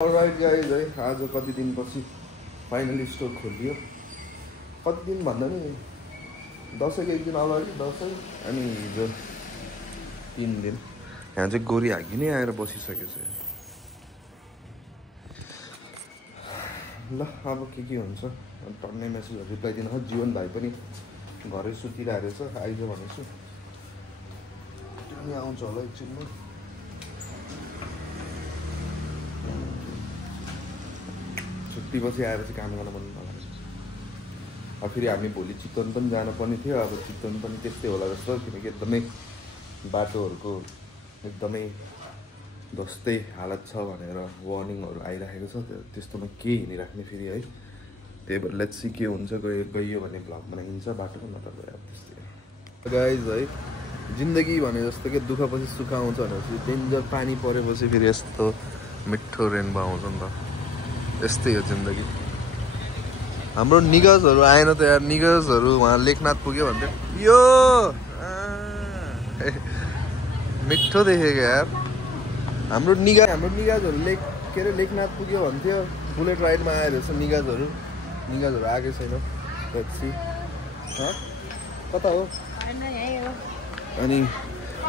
All right guys है आज कति दिनपछि फाइनली स्टोर खोलियो। कति दिन भन्दा नि दसैँको एक दिन अगाडि दसैँ अनि हिजो 3 दिन यहाँ चाहिँ गोरी हागी नै आएर बसिसकेको छ। ल अब के हुन्छ टन्नै मेसेजहरू रिप्लाई दिन जीवन भाइ पनि घरै सुतिरहेको छ आइज भनेछु अनि आउँछ होला एकछिनमा। छुट्टी पछि आएर चाहिँ काम गर्न मन नलाग्छ। अब फेरि हामी भोलि चितवन पनि जानुपर्ने थियो। अब चितवन पनि त्यस्तै होला जस्तो किनकि एकदमै बाटोहरूको एकदमै धस्तै हालत छ भनेर वार्निङहरू आइरहेको छ। त्यस्तोमा के हिँडिराख्ने फेरि है। त्यही भएर लेट्स सी के हुन्छ। गइयो भने भ्लग बनाइन्छ बाटोको नत्र अब त्यस्तै गाइज है। जिन्दगी भने जस्तो कि दुःखपछि सुख आउँछ भनेपछि डेन्जर पानी परेपछि फेरि यस्तो मिठो रेनबो आउँछ नि त। यस्तै हो जिन्दगी। हाम्रो निगजहरू आएन त यार। निगजहरू उहाँ लेखनाथ पुग्यो भन्थ्यो यो मिठो देखेको यार। हाम्रो निगजहरू के अरे लेखनाथ पुग्यो भन्थ्यो। बुलेट राइडमा आएर रहेछ निगजहरू आएकै छैन। कता हो अनि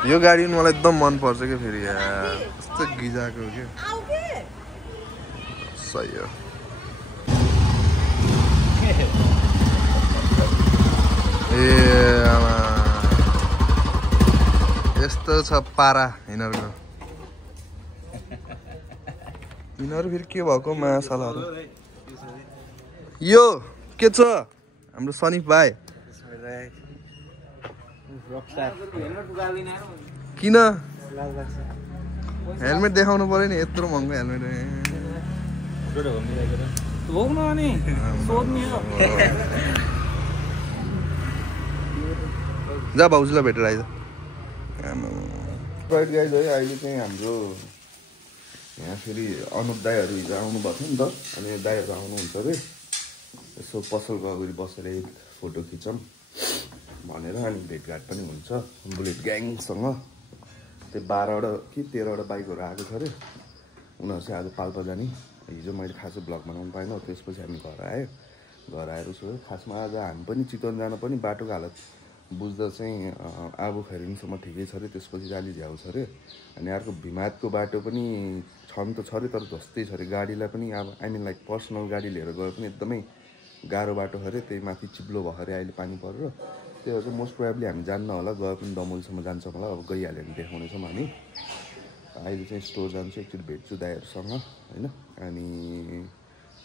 यो गाडी मलाई एकदम मनपर्छ क्या फेरि यार। कस्तो गिजाको क्या सही हो। ए आमा यस्तो छ पारा यिनीहरूको। यिनीहरू फेरि के भएको मासालाहरू। यो के छ हाम्रो सनिफ भाइ। किन हेलमेट देखाउनु पर्यो नि यत्रो महँगो हेलमेट। जा भाउजूलाई भेटेर आइज। राइट गाइज है अहिले चाहिँ हाम्रो यहाँ फेरि अनुप दाईहरू हिजो आउनुभएको थियो नि त। अनि दाईहरू आउनुहुन्छ अरे यसो पसलको अगाडि बसेर एक फोटो खिचौँ भनेर। अनि भेटघाट पनि हुन्छ बुलेट ग्याङसँग। त्यो 12वटा कि 13वटा बाइकहरू आएको छ अरे। उनीहरू चाहिँ आज पाल्पा जाने। हिजो मैले खासै ब्लग बनाउनु पाएन। त्यसपछि हामी घर आएर उसो खासमा आज हामी पनि चितवन जान पनि बाटोको हालत बुझ्दा चाहिँ आबु खैरिङसम्म ठिकै छ अरे। त्यसपछि जाली झ्याउ छ अरे। अनि अर्को भिमादको बाटो पनि छन् त छ अरे तर जस्तै छ अरे। गाडीलाई पनि अब आई मिन लाइक पर्सनल गाडी लिएर गए पनि एकदमै गाह्रो बाटो छ अरे। त्यही माथि चिप्लो भयो अरे अहिले पानी परेर। त्यो चाहिँ मोस्ट प्रोबेबली हामी जान्न होला। गए पनि दमोलसम्म जान्छौँ होला। अब गइहाल्यो भने देखाउनेछौँ हामी। अहिले चाहिँ स्टोर जान्छु एकचोटि भेट्छु दाइहरूसँग होइन। अनि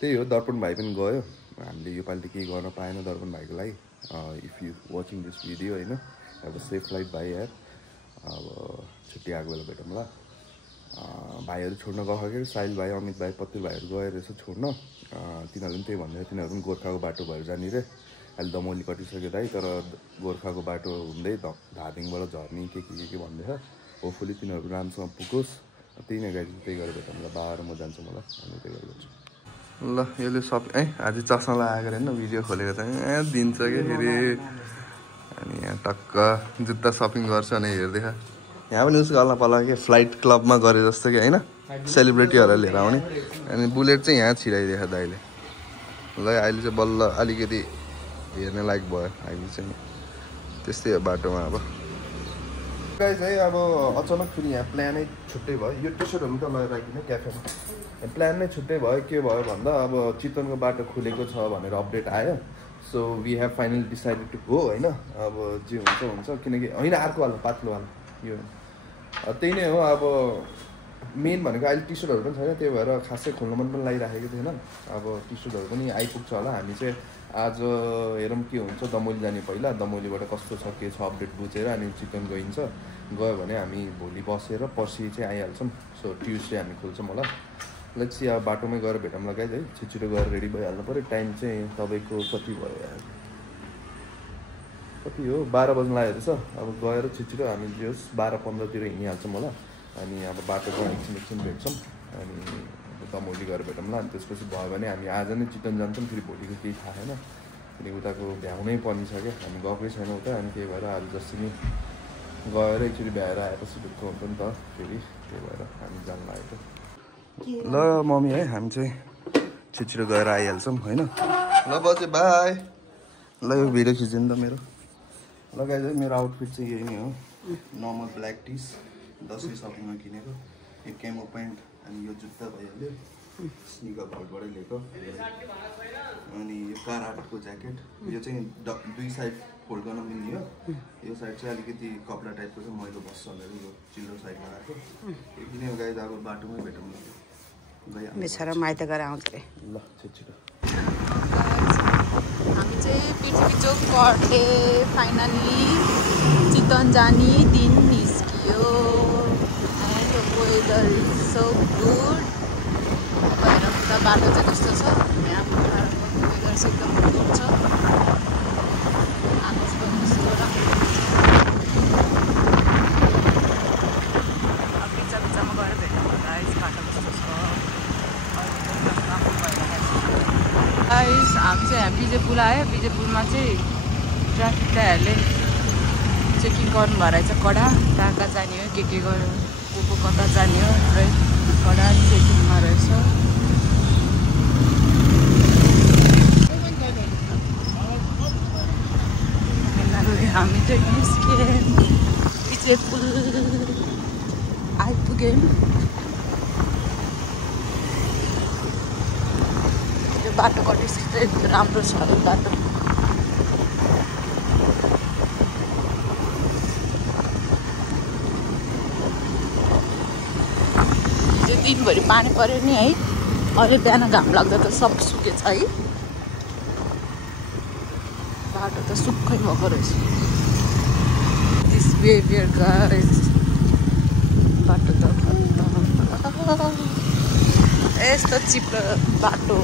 त्यही हो दर्पण भाइ पनि गयो। हामीले योपालि त केही गर्न पाएन दर्पण भाइको लागि। If you watching this video होइन अब सेफ फ्लाइट भाइ यार। अब छुट्टी आएको बेला भेटौँ ल। भाइहरू छोड्न गएको के साहिल भाइ अमित भाइ पत्ती भाइहरू गएर रहेछ छोड्न। तिनीहरूले पनि त्यही भन्दै तिनीहरू पनि गोर्खाको बाटो भएर जाने रे। अहिले दमौली कटिसक्यो दाइ तर गोर्खाको बाटो हुँदै धादिङबाट झर्ने के भन्दैछ। होपफुली तिनीहरू राम्रोसँग पुगोस्। त्यही नै गाडी त्यही गरेर भेटौँ ल। बाह्र म जान्छु मलाई अनि त्यही गरेर गर्छु ल। यसले आज चस्मा लगाएको होइन भिडियो खोलेर चाहिँ दिन्छ क्या फेरि। अनि यहाँ टक्क जुत्ता सपिङ गर्छु अनि हेर्दैछ। यहाँ पनि उसको अल्ला पल्ला के फ्लाइट क्लबमा गरे जस्तो कि होइन सेलिब्रेटीहरूलाई लिएर आउने। अनि बुलेट चाहिँ यहाँ छिराइदिएको दाइले। ल अहिले चाहिँ बल्ल अलिकति हेर्ने लायक भयो। अहिले चाहिँ त्यस्तै हो बाटोमा अब गाइज है। अब अचानक फेरि यहाँ प्लानै छुट्टै भयो। यो टी सर्टहरू त लगाएर राखिदिनु क्याफेमा। प्लान नै छुट्टै भयो। के भयो भन्दा अब चितवनको बाटो खुलेको छ भनेर अपडेट आयो। So we have finally decided to go होइन। अब जे हुन्छ किनकि होइन अर्कोवाला पातलोवाला यो त्यही नै हो। अब मेन भनेको अहिले टी सर्टहरू पनि छैन। त्यही भएर खासै खोल्नु मन पनि लागिराखेको थिएन। अब टी सर्टहरू पनि आइपुग्छ होला। हामी चाहिँ आज हेरौँ के हुन्छ। दमोली जाने पहिला। दमोलीबाट कस्तो छ के छ अपडेट बुझेर अनि चितवन गइन्छ। गयो भने हामी भोलि बसेर पर्सि चाहिँ आइहाल्छौँ। सो ट्युसडे हामी खोल्छौँ होला। लेट्स सी अब बाटोमै गएर भेटौँ लगाइ है। छिटो गएर रेडी भइहाल्नु पऱ्यो। टाइम चाहिँ तपाईँको कति भयो यार कति हो 12 बज्नु लागेको छ। अब गएर छिटो हामी जे होस् 12:15 हिँडिहाल्छौँ होला। अनि अब बाटोको एकछिन भेट्छौँ अनि दमौली गएर भेटौँ ल। अनि त्यसपछि भयो भने हामी आज नै चितवन जान्छौँ। फेरि भोलिको केही थाहा छैन किनकि उताको भ्याउनै पर्ने छ क्या। हामी गएकै छैन उता। अनि त्यही भएर आज जसरी गएर एकचोटि भ्याएर आएपछि ढुक्क हुन्छ नि त फेरि। त्यही भएर हामी जान लागेको। ल मम्मी है हामी चाहिँ छिटो गएर आइहाल्छौँ होइन। ल बजे बाई। ल यो भिडियो खिच्नु त मेरो। ल गाइज मेरो आउटफिट चाहिँ यही नै हो। नर्मल ब्ल्याक टिस दसैँ सपिङमा किनेको, एक केमो प्यान्ट अनि यो जुत्ता भइहाल्यो, स्निकर भर्टबाटै लिएको, अनि यो काराटको ज्याकेट। यो चाहिँ दुई साइड फोल्ड गर्न मिल्ने हो। यो साइड चाहिँ अलिकति कपडा टाइपको चाहिँ मैलो बस्छ भनेर यो चिल्ड्रो साइड लगाएको। किन गाइज अब बाटोमै भेटौँ न। बेचारा माइत गएर आउँछ अरे। ल छिटो हामी चाहिँ पृथ्वी चोक कट्टे फाइनली चितवन जाने दिन निस्कियो। And weather is so good. भएर उता बाटो चाहिँ कस्तो छ, यहाँ वेदर चाहिँ एकदम गुड छ। आकाश पनि कस्तो राम्रो अब बिचमा गएर भेट्नु गाइस बाटो कस्तो छ। गाइस हामी चाहिँ यहाँ विजय पुल आयो। विजय पुलमा चाहिँ ट्राफिक दाइहरूले चेकिङ गर्नु भएर चाहिँ कडा कहाँ कहाँ जाने हो, के गर्यो, को कता जाने हो, पुरै कडा चेकिङमा रहेछ। हामी चाहिँ निस्क्यौँ, विजय पुल आइपुग्यौँ। बाटो कटिसक्यो, राम्रो छ बाटो। हिजो दिनभरि पानी पऱ्यो नि है, अहिले बिहान घाम लाग्दा त सब सुकेछ है। बाटो त सुक्खै भएको रहेछ। दिस बिहेभियर गाइस, बाटो त यस्तो चिप्लो बाटो।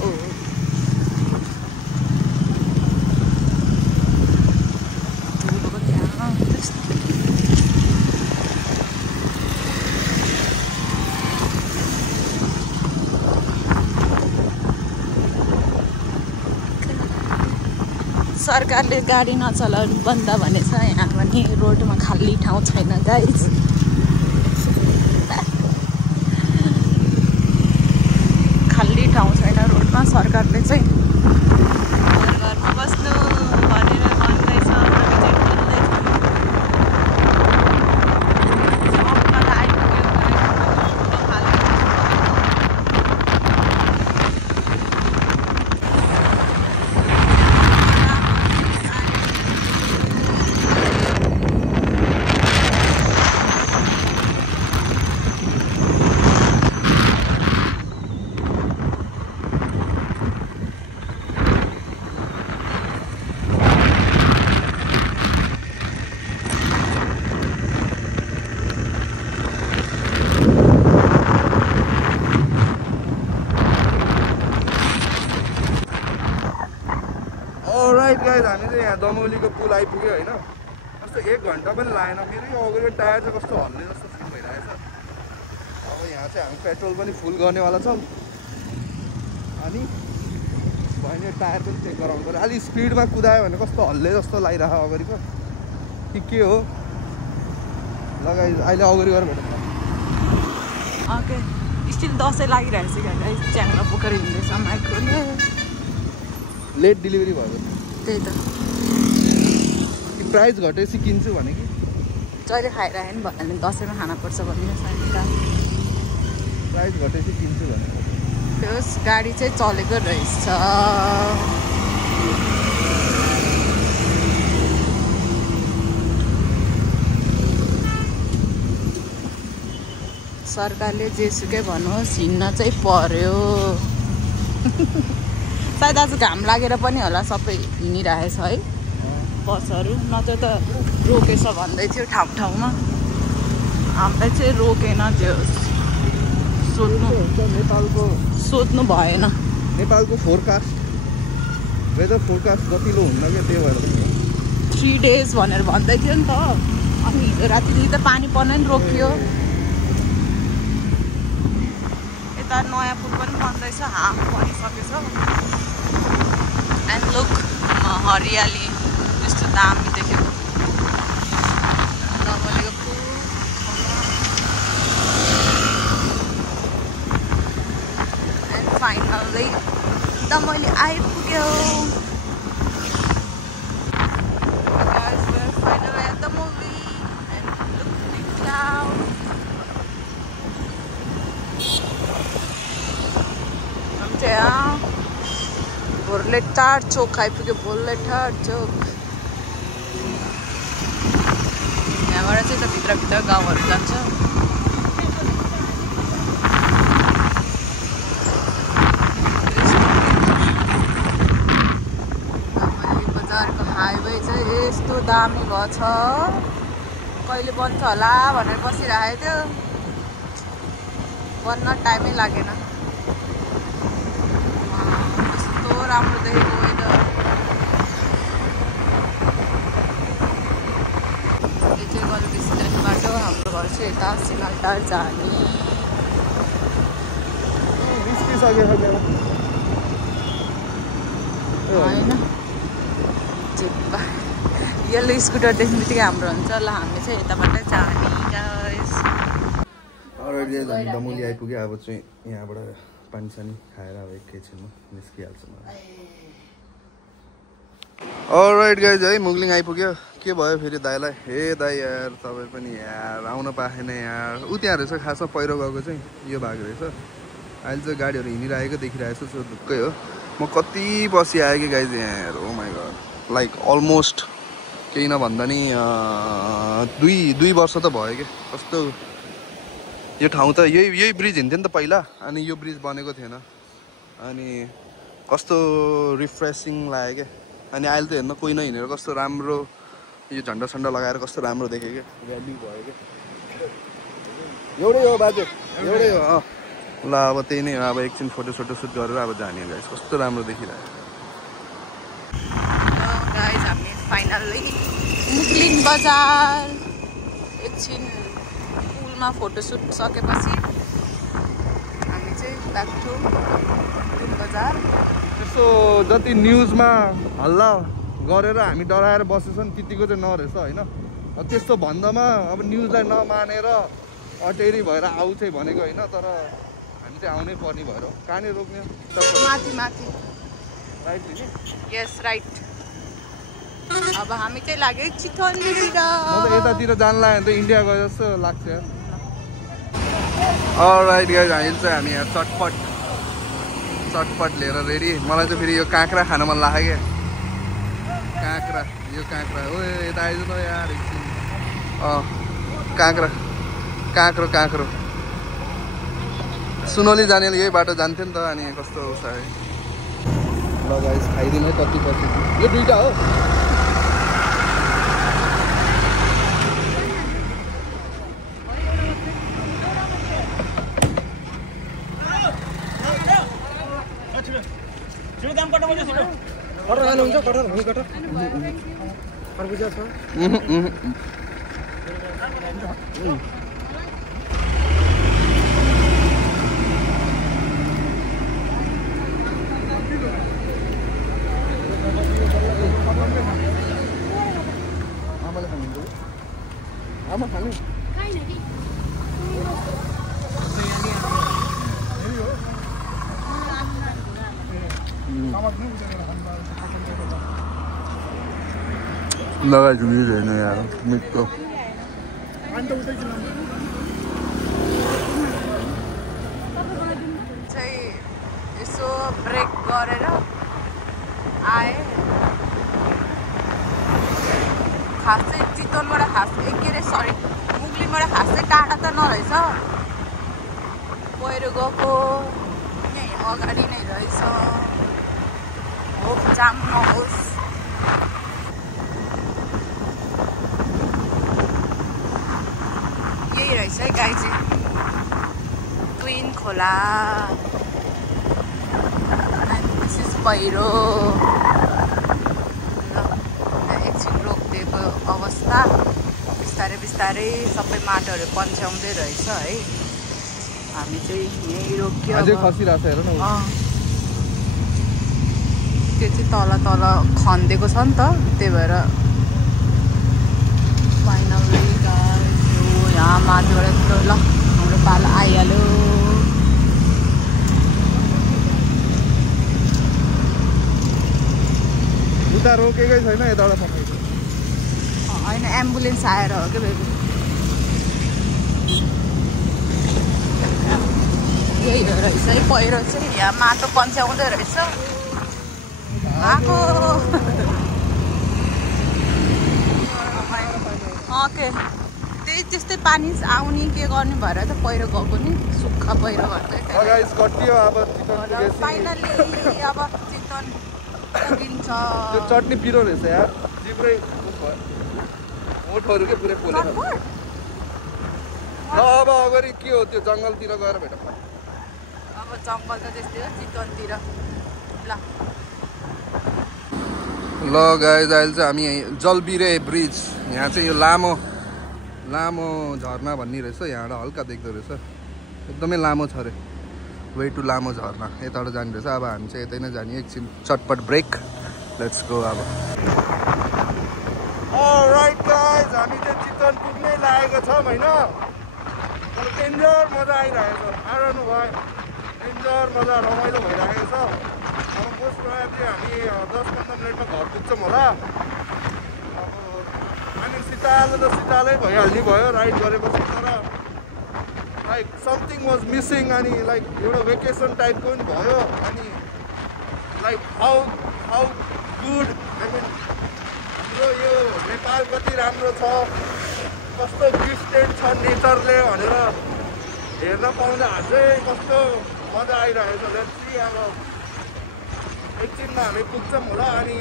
सरकारले गाडी नचलाउनु बन्द भनेछ। यहाँ पनि रोडमा खाली ठाउँ छैन गाइस। खाली ठाउँ छैन रोडमा। सरकारले चाहिँ घरमा बस्नु भनेर भन्दैछ। गाइस हामी चाहिँ यहाँ दमौलीको पुल आइपुग्यो होइन। कस्तो 1 घन्टा पनि लागेन। फेरि अगाडिको टायर चाहिँ कस्तो हल्ने जस्तो फिल भइरहेछ। अब यहाँ चाहिँ हामी पेट्रोल पनि फुल गर्नेवाला छौँ। अनि भयो टायर पनि चेक गराउनु पऱ्यो। अलिक स्पिडमा कुदायो भने कस्तो हल्ले जस्तो लागिरहेको अगाडिको के हो। लगाइ अहिले अगाडि गएर भेटौँ। ओके स्टिल दसैँ लागिरहेको छ क्या गाइस। च्याङ्ला बोकेर हिँड्दैछ माइक्रोले। लेट डेलिभरी भयो। त्यही त प्राइस घटेपछि किन्छु भने कि जहिले खाइरहेको नि भन्यो भने दसैँमा खानुपर्छ भन्ने प्राइस घटेपछि किन्छु भने। त्यो गाडी चाहिँ चलेको रहेछ। सरकारले जेसुकै भन्नुहोस् हिँड्न चाहिँ पर्यो। सायद आज घाम लागेर पनि होला सबै हिँडिरहेछ है बसहरू। नत्र त रोकेछ भन्दै थियो ठाउँमा। हामीलाई चाहिँ रोकेन। त्यो सोध्नु भएन। नेपालको फोरकास्ट वेदर फोरकास्ट गतिलो हुन्न क्या, त्यही भएर 3 days भनेर भन्दै थियो नि त। अनि हिजो रातिदेखि त पानी पर्न नि रोकियो। यता नयाँ पुल पनि बन्दैछ, हाफ बनिसकेछ। एन्ड लुक हरियाली यस्तो दामी देखेको। फाइनली मैले आइपुग्यो। Guys, we're finally at the movie and look it out. हम चाहिँ यहाँ भोरलेटार चोक आइपुग्यो। भोरलेटार चोक यहाँबाट चाहिँ त भित्र गाउँहरू जान्छ। बजारको हाइवे चाहिँ यस्तो दामी भएछ। कहिले बन्छ होला भनेर बसिरहेको थियो, बन्न टाइमै लागेन। यस्तो राम्रो देखेको वेदर। यो चाहिँ गल्ली स्ट्यान्ड बाटो। हाम्रो घर चाहिँ यता सिलगढी जाने होइन। येल्लो स्कुटर देख्ने बित्तिकै हाम्रो हुन्छ ल, हामी चाहिँ यताबाट जाने गाइस। अलरेडी दमोली आइपुग्यो। अब चाहिँ यहाँबाट पानी सानी खाएर अब एकैछिनमा निस्किहाल्छ। अलराइट गाइज है, मुगलिङ आइपुग्यो। के भयो फेरि दाइलाई? हे दाइ यार तपाईँ पनि यार आउन पाएन यार। ऊ त्यहाँ रहेछ खासमा पहिरो गएको चाहिँ यो भाग रहेछ। अहिले चाहिँ गाडीहरू हिँडिरहेको देखिरहेको छु, ढुक्कै हो। म कति बसी आएँ कि गाइज यहाँ यार। ओ माई गड, लाइक अलमोस्ट केही नभन्दा नि दुई वर्ष त भयो कि। कस्तो यो ठाउँ त यही ब्रिज हिँड्थ्यो नि त पहिला, अनि यो ब्रिज बनेको थिएन। अनि कस्तो रिफ्रेसिङ लाग्यो क्या। अनि अहिले त हेर्नु कोही नहिँडेर कस्तो राम्रो यो झन्डा सन्डा लगाएर कस्तो राम्रो देखेँ क्या। भ्याल्यु भयो क्या। एउटै हो बाजे, एउटै हो। ल अब त्यही नै हो। अब एकछिन फोटो सुट गरेर अब जाने गाइस। कस्तो राम्रो देखिरहेको। गाइस हामी फाइनल्ली मुगलिङ बजार एकछिन पुलमा फोटोसुट सकेपछि हामी चाहिँ ब्याक टु मुगलिङ बजार। त्यस्तो जति न्युजमा हल्ला गरेर हामी डराएर बसेछौँ त्यतिको चाहिँ नरहेछ होइन। अब त्यस्तो भन्दामा अब न्युजलाई नमानेर अटेरी भएर आऊ चाहिँ भनेको होइन, तर हामी चाहिँ आउनै पर्ने भएर। कहाँनिर रोक्ने? माथि माथि राइट दिदी? यस राइट। अब हामी चाहिँ लाग्यो चितवनतिर। म त यतातिर जान लाग्यो भने त इन्डिया गए जस्तो लाग्छ यार। अलराइट गाइस, अहिले चाहिँ हामी यहाँ चटपट लिएर रेडी। मलाई चाहिँ फेरि यो काँक्रा खान मन लाग्यो क्या। काँक्रा, यो काँक्रा हो। यता आइज न यार एकछिन। काँक्रो सुनौली जानेले यही बाटो जान्थ्यो नि त। अनि कस्तो छ है। ल गाइस खाइदिनु है कति पछि। यो दुईटा हो। कटर खानुहुन्छ? कटर हुनु कटर खरबुजा छ। आमाले खानुहुन्छ? आमा खाने? लगाइ झुली रहेन यार मिठो। चाहिँ यसो ब्रेक गरेर आएँ। खासै चितवनबाट के अरे सरी मुगलिङबाट खासै टाढा त नरहेछ। पहिरो गएको यहीँ अगाडि नै रहेछ। होप जाम नहोस्। यही रहेछ है गाई चाहिँ ट्विन खोला। पहिरो एकछिन रोकिदिएको अवस्था। बिस्तारै सबै माटोहरू पन्छ्याउँदै रहेछ है। हामी चाहिँ यहीँ रोक्यो। अझै खसिरहेछ हेर न। त्यो चाहिँ तल खनिदिएको छ नि त, त्यही भएर फाइनली यहाँ माथिबाट यस्तो ल हाम्रो पालो आइहाल्यो। यता रोकेकै छैन यताबाट पठाइदियो होइन एम्बुलेन्स आएर हो क्या बेबी यही हो रहेछ है पहिरो चाहिँ यहाँ माटो पन्च्याउँदै रहेछ आएको ओके त्यही त्यस्तै पानी आउने के गर्ने भएर त पहिरो गएको नि सुक्खा पहिरो गर्दै फाइनली अब चितवन पुगिन्छ त्यो चटनी पिरो रहेछ यार जिब्रै ओठहरू के पुरै पोलेर अब अगाडि के हो त्यो जङ्गलतिर गएर भेटौँ अब जङ्गल त त्यस्तै हो चितवनतिर ल गाइज अहिले चाहिँ हामी जलबिरे ब्रिज यहाँ चाहिँ यो लामो लामो झरना भन्ने रहेछ यहाँबाट हल्का देख्दो रहेछ एकदमै लामो छ अरे वे टु लामो झरना यताबाट जाने रहेछ अब हामी चाहिँ यतै नै जाने एकछिन चटपट ब्रेक लेट्स गो अब राइट गाइज हामी चाहिँ चितवन पुग्नै लागेको छौँ होइन डेन्जर मजा आइरहेको छ आइरहनु भयो डेन्जर मजा रमाइलो भइरहेको छ अब मोस्ट प्रोबेबली हामी 10-15 मिनटमा घर पुग्छौँ होला अनि सितालो त सितालै भइहाल्ने भयो राइड गरेपछि तर लाइक समथिङ वाज मिसिङ अनि लाइक एउटा भेकेसन टाइपको पनि भयो अनि like how good I mean यो नेपाल कति राम्रो छ कस्तो गिफ्टेड छ नेचरले भनेर हेर्न पाउँदा अझै कस्तो मजा आइरहेको छ लेट्स अब एकछिनमा हामी पुग्छौँ होला अनि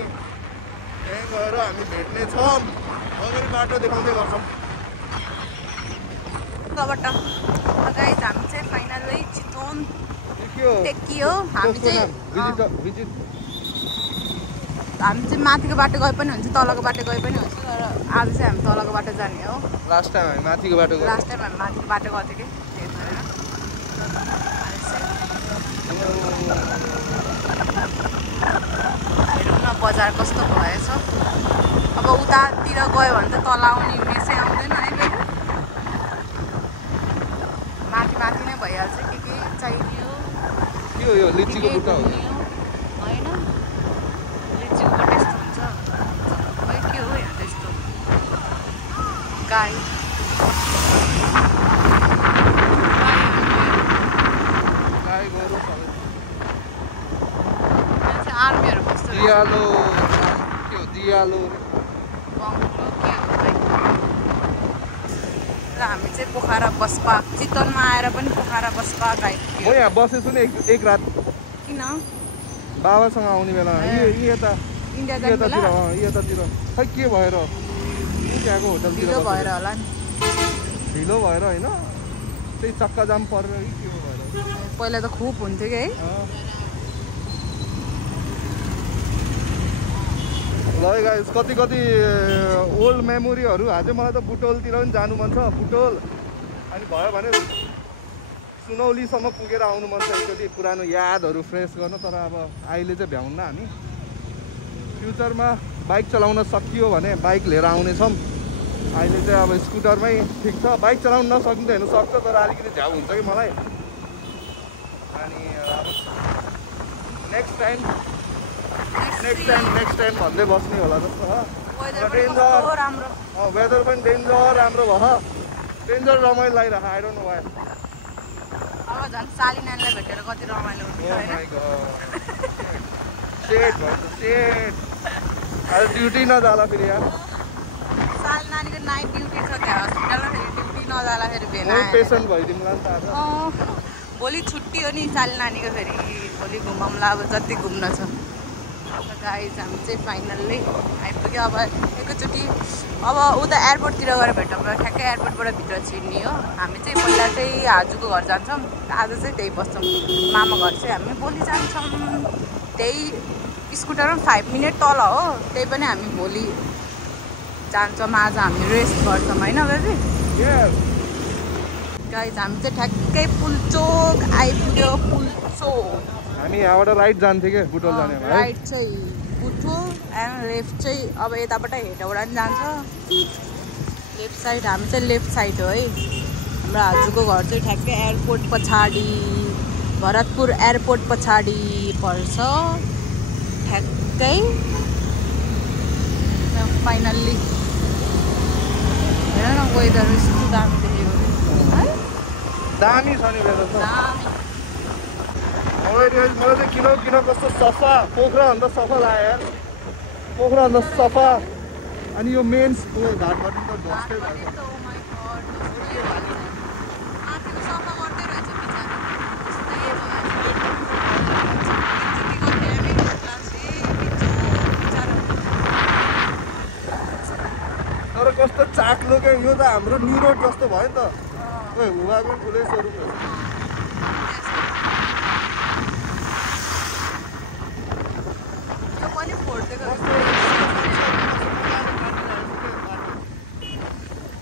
त्यहीँ गएर हामी भेट्नेछौँ अगाडि बाटो देखाउँदै गर्छौँ तबबाट गाइज हामी चाहिँ फाइनली चितवन टेकियो हामी चाहिँ माथिको बाटो गए पनि हुन्छ तलको बाटो गए पनि हुन्छ तर आज चाहिँ हामी तलको बाटो जाने हो लास्ट टाइम हामी माथिको बाटो गयो लास्ट टाइम हामी माथिको बाटो गएको थियौँ कि हेरौँ न बजार कस्तो भएछ अब उतातिर गयो भने त तल आउने मेसै आउँदैन है बेबी माथि नै भइहाल्छ के चाहियो यो लिचीको बुट्टा हो होइन लिचीको बुट्टा यस्तो हुन्छ खै के हो यहाँ त्यस्तो गाई गोरु आर्मीहरू कस्तो दियालो के हो दियालो हामी चाहिँ पोखरा बसपा चितवनमा आएर पनि पोखरा बसपा आइपुग्यो म यहाँ बसेछु नि एक रात किन बाबासँग आउने बेला यता यतातिर खै के भएर त्यहाँको होटलतिर ढिलो भएर होला नि ढिलो भएर होइन त्यही चक्का जाम परेर के हो भएर पहिला त खुब हुन्थ्यो कि है ल गाइस कति ओल्ड मेमोरीहरू अझै मलाई त बुटोलतिर पनि जानु मन छ बुटोल अनि भयो भने सुनौलीसम्म पुगेर आउनु मन छ एकचोटि पुरानो यादहरू फ्रेस गर्न तर अब अहिले चाहिँ भ्याउन्न हामी फ्युचरमा बाइक चलाउन सकियो भने बाइक लिएर आउनेछौँ अहिले चाहिँ अब स्कुटरमै ठिक छ बाइक चलाउन नसक्नु त हेर्नु सक्छ तर अलिकति झ्याउ हुन्छ कि मलाई अनि अब नेक्स्ट टाइम भन्दै बस्ने होला जस्तो छ डेन्जर वेदर पनि डेन्जर राम्रो भयो डेन्जर रमाइलो लागिरहेको आई डोन्ट नो व्हाई अब झन् साली नानीलाई भेटेर कति रमाइलो हुन्छ हैन सेट भयो त सेट आज ड्युटी नजाला फेरि यार साली नानीको नाइट ड्युटी छ त्यहाँ हस्पिटलमा फेरि ड्युटी नजाला फेरि भेना पेसेन्ट भइदिउँला नि त आज भोलि छुट्टी हो नि साली नानीको फेरि भोलि घुमाउँला अब जति घुम्न छ गाइज हामी चाहिँ फाइनल्ली आइपुग्यो अब एकैचोटि अब उता एयरपोर्टतिर गएर भेटौँ ठ्याक्कै एयरपोर्टबाट भित्र छिर्ने हो हामी चाहिँ पहिला चाहिँ हाजुको घर जान्छौँ आज चाहिँ त्यही बस्छौँ मामा घर चाहिँ हामी भोलि जान्छौँ त्यही स्कुटरमा 5 मिनट तल हो त्यही पनि हामी भोलि जान्छौँ आज हामी रेस्ट गर्छौँ होइन बेबी गाइज हामी चाहिँ ठ्याक्कै पुल्चोक आइपुग्यो पुल्चोक हामी यहाँबाट राइट जान्थ्यो क्या बुटोल जाने राइट चाहिँ बुटोल एन्ड लेफ्ट चाहिँ अब यताबाट हेटौँडा पनि जान्छ लेफ्ट साइड हामी चाहिँ लेफ्ट साइड हो है हाम्रो हाजुको घर चाहिँ ठ्याक्कै एयरपोर्ट पछाडि भरतपुर एयरपोर्ट पछाडि पर्छ ठ्याक्कै फाइनल्ली हेर न वेदर यस्तो दामी देखेको है दामी छ नि वेदर त मलाई चाहिँ किन कस्तो सफा पोखरा भन्दा सफा लाग्यो यार पोखरा भन्दा सफा अनि यो मेन घाटबाट त ध्वस्तै भएको तर कस्तो चाक्लो क्या यो त हाम्रो न्यु रोड जस्तो भयो नि त हुवाको ठुलै स्वरूप हो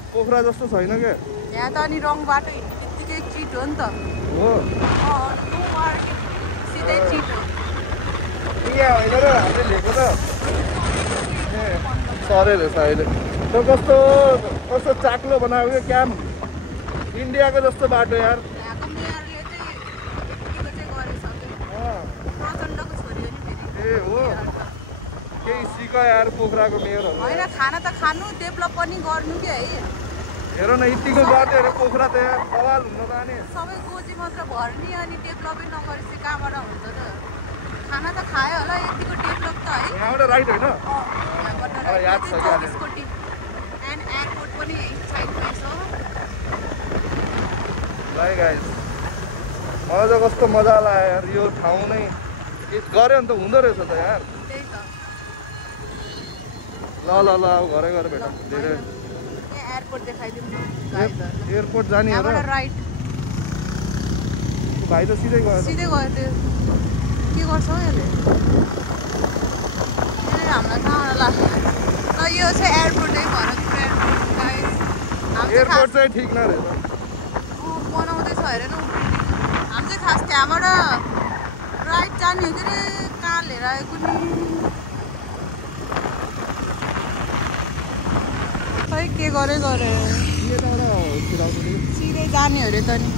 पोखरा जस्तो छैन क्या यहाँ त अनि रङ बाटो हिँड्ने बित्तिकै चिट हो नि त हो सिधै चिट हो यहाँ होइन र हामीले लिएको त ए सरे रहेछ अहिले त्यो कस्तो चाक्लो बनायो क्या क्याम्प इन्डियाको जस्तो बाटो यार यहाँको मेयरले चाहिँ यतिको चाहिँ गरेछ प्रचण्डको छोरी हो नि फेरि ए हो केही सिक यार पोखराको मेयरहरू होइन खाना त खानु डेभलप पनि गर्नु कि है हेर न यतिको गर्थ्यो अरे पोखरा त यहाँ बवाल हुन जाने सबै गोजी मात्र भर्ने अनि डेभलपै नगरेपछि कहाँबाट हुन्छ त खाना त खायो होला यतिको डेभलप त है यहाँबाट राइट होइन याद छ क्या एन्ड एयरपोर्ट पनि साइडमै छ है गाइस मलाई त कस्तो मजा लाग्यो यार यो ठाउँ नै गऱ्यो भने त हुँदो रहेछ त यार त्यही त ल अब घरै गएर भेटौँ धेरै एयरपोर्ट देखाइदिउँ न एयरपोर्ट जाने हो र राइट भाइ त सिधै गयो त्यो के गर्छ हौ यसले हामीलाई थाहा लाग्यो ल यो चाहिँ एयरपोर्टै भएर एयरपोर्ट चाहिँ ठिक नरहेछ बनाउँदैछ हेरेन हामी चाहिँ खास त्यहाँबाट राइट जाने हो कि रे कहाँ लिएर आएको नि खै के गरे सिधै जाने अरे त नि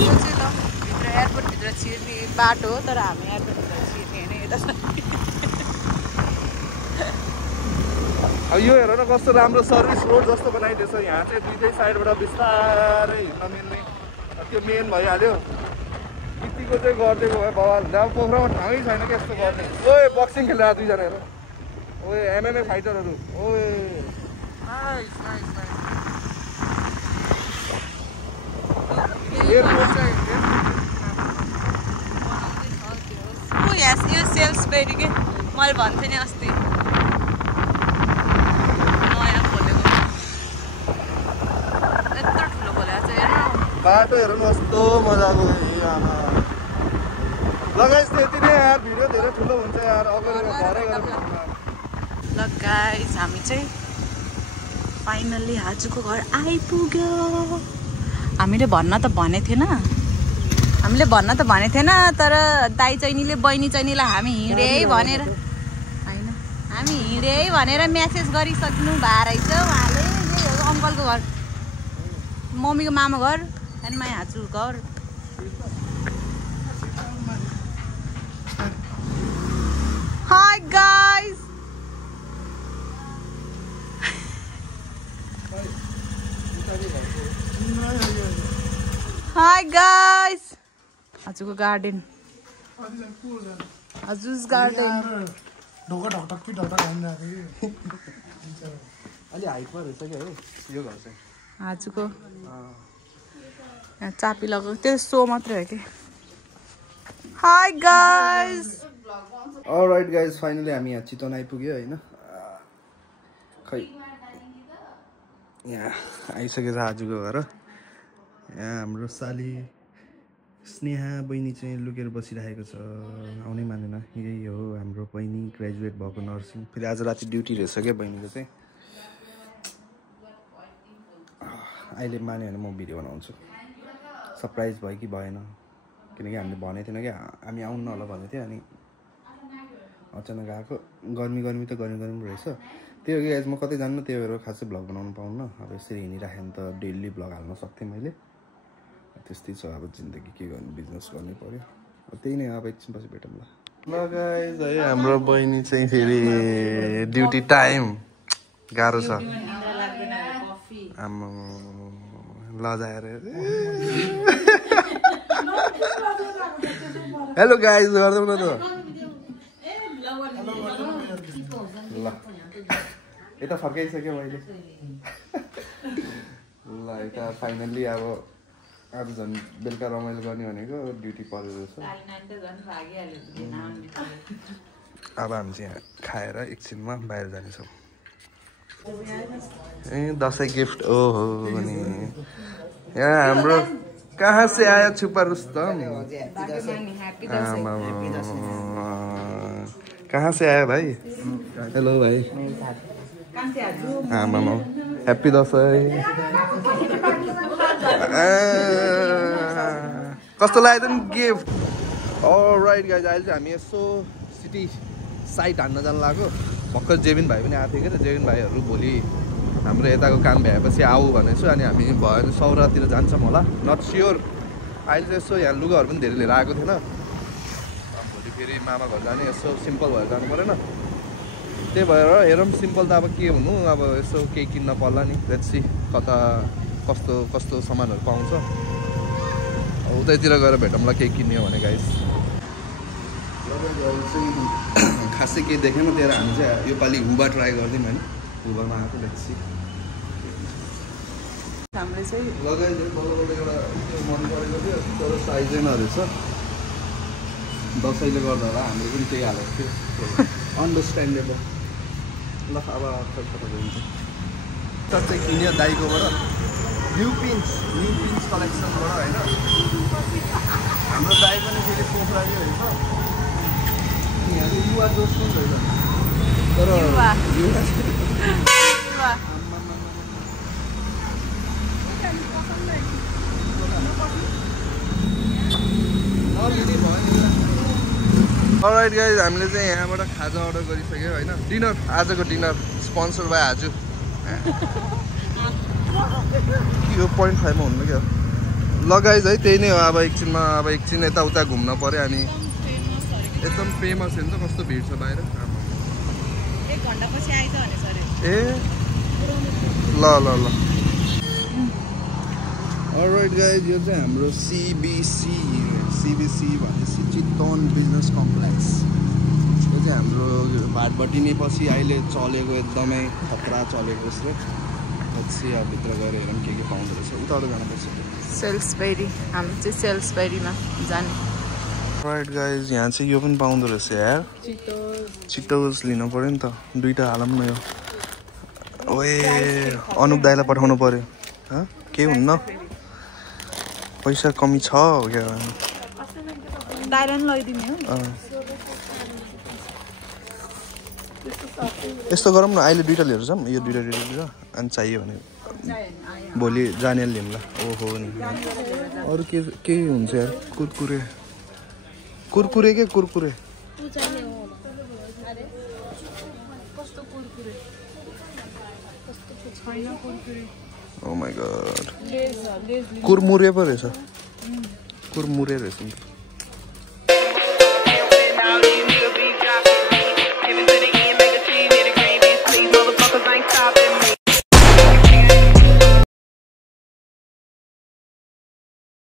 यो चाहिँ ल भित्र एयरपोर्टभित्र छिर्ने बाटो हो तर हामी एयरपोर्टभित्र छिर्ने होइन यता अब यो हेर न कस्तो राम्रो सर्भिस रोड जस्तो बनाइदिएछ यहाँ चाहिँ दुईटै साइडबाट बिस्तारै हिँड्न मिल्ने त्यो मेन भइहाल्यो यतिको चाहिँ गरिदिएको भए बवाल हुन्छ अब पोखरामा ठाउँै छैन कि यस्तो गर्ने ओए बक्सिङ खेलेर दुईजना हेर ओए एमएमए फाइटरहरू ओए यो सेल्स बेरी के मैले भन्थेँ नि अस्ति नयाँ खोलेको यत्रो ठुलो खोलेको छ हेर्नु बाटो हेर न कस्तो मजाको आमा लगाइस् त्यति नै यार भिडियो धेरै ठुलो हुन्छ यार ल गाइस हामी चाहिँ फाइनल्ली हाजुको घर आइपुग्यो हामीले भन्न त भनेको थिएन तर दाइ चैनीले बहिनी चैनीलाई हामी हिँडे भनेर होइन हामी हिँडे भनेर म्यासेज गरिसक्नु भएको रहेछ उहाँले अङ्कलको घर मम्मीको मामा घर अनि माई हाजुको घर हाई गाइस हाई गाइस हजुरको गार्डन हजुर गार्डन अलि हाइटमा रहेछ क्या हो यो घर चाहिँ हजुरको यहाँ चापी लगाएको त्यो सो मात्रै हो कि high guys all right guys finally हामी यहाँ चितवन आइपुग्यो होइन खै यहाँ आइसकेछ आजको घर यहाँ हाम्रो साली स्नेहा बहिनी चाहिँ लुकेर बसिरहेको छ आउनै मानेन यही हो हाम्रो बहिनी ग्रेजुएट भएको नर्सिङ फेरि आज राति ड्युटी रहेछ क्या बहिनीको चाहिँ अहिले मान्यो भने म भिडियो बनाउँछु सरप्राइज भयो कि भएन किनकि हामीले भनेको थिएन कि हामी आउनु होला भनेको थियो अनि अचानक आएको गर्मी त गर्मी रहेछ त्यही हो कि आज म कतै जान्नु त्यही भएर खासै भ्लग बनाउनु पाउन्न अब यसरी हिँडिराखेँ भने त डेली भ्लग हाल्न सक्थेँ मैले त्यस्तै छ अब जिन्दगी के गर्नु बिजनेस गर्नै पऱ्यो त्यही नै अब एकछिनपछि भेटौँ ल ल गाइस है हाम्रो बहिनी चाहिँ फेरि ड्युटी टाइम गाह्रो छ आम्मा लजाएर हेलो गाइस गर्दै न त ल यता फर्काइसक्यो मैले ल यता फाइनल्ली अब आज झन् बेलुका रमाइलो गर्ने भनेको ड्युटी परेको छ अब हामी चाहिँ यहाँ खाएर एकछिनमा बाहिर जानेछौँ ए दसैँ गिफ्ट ओहो नि यहाँ हाम्रो कहाँ से आया छुपा रुस्तम कहाँ से आया भाइ हेलो भाइ आमा ह्याप्पी दसैँ कस्तो लाग्यो त नि गिफ्ट अलराइट गाइज अहिले चाहिँ हामी यसो सिटी साइड हान्न जानु लाग्यो भर्खर जेबिन भाइ पनि आएको थियो कि त जेबिन भाइहरू भोलि हाम्रो यताको काम भ्याएपछि आऊ भनेछु अनि हामी भयो भने सौरातिर जान्छौँ होला नट स्योर अहिले चाहिँ यसो यहाँ लुगाहरू पनि धेरै लिएर आएको थिएन भोलि फेरि मामा घर जाने यसो सिम्पल भएर जानु परेन त्यही भएर हेरौँ सिम्पल त अब के हुनु अब यसो केही किन्न पर्ला नि लेट्स कता कस्तो कस्तो सामानहरू पाउँछ उतैतिर गएर भेटौँला केही किन्यो भने गाइस खासै केही देखेन त्यही हामी चाहिँ योपालि हुबा ट्राई गरिदिउँ होइन हुबामा आएको लेट्स हामीले चाहिँ लगाइदियो बल्ल एउटा त्यो मन परेको थियो तर साइजै नरहेछ दसैँले गर्दा होला हामीले पनि त्यही हालेको थियो अन्डरस्ट्यान्डेबल ल अब कता हुन्छ चाहिँ किन्यो दाइकोबाट न्यू पिन्स कलेक्सनबाट होइन हाम्रो दाइ पनि फेरि पोखराकै रहेछ यहाँ चाहिँ युवा जोस पनि रहेछ तर अलराइट गाइज हामीले चाहिँ यहाँबाट खाजा अर्डर गरिसक्यो होइन डिनर आजको डिनर स्पोन्सर बाई आजु यो 0.5 मा हुनु क्या ल गाइज है त्यही नै हो अब एकछिन यताउता घुम्न पऱ्यो अनि एकदम फेमस हो नि त कस्तो भिड छ बाहिर 1 घण्टापछि आइज भनेछ अरे ए ल अलराइट गाइज यो चाहिँ हाम्रो CBC भनेपछि चितवन बिजनेस कम्प्लेक्स यो चाहिँ हाम्रो भाटबटी नै पछि अहिले चलेको एकदमै खतरा चलेको जस्तो पछि अब भित्र गएर हेरौँ के पाउँदो रहेछ उताबाट जानुपर्छ सेल्सबेरी हामी चाहिँ सेल्सबेरीमा जाने राइट गाइज यहाँ चाहिँ यो पनि पाउँदो रहेछ यार चिटोस लिनु पऱ्यो नि त दुईवटा हालौँ न यो ओए अनुप दाइलाई पठाउनु पऱ्यो के हुन्न पैसा कमी छ क्या यस्तो गरौँ न अहिले दुईवटा लिएर जाऊँ यो दुईवटा लिएर अनि चाहियो भने भोलि जाने लिउँला ओहो नि अरू के हुन्छ यार कुरकुरे के कुरकुरे ओ माय गॉड कुरमुरे पो रहेछ कुरमुरे रहेछ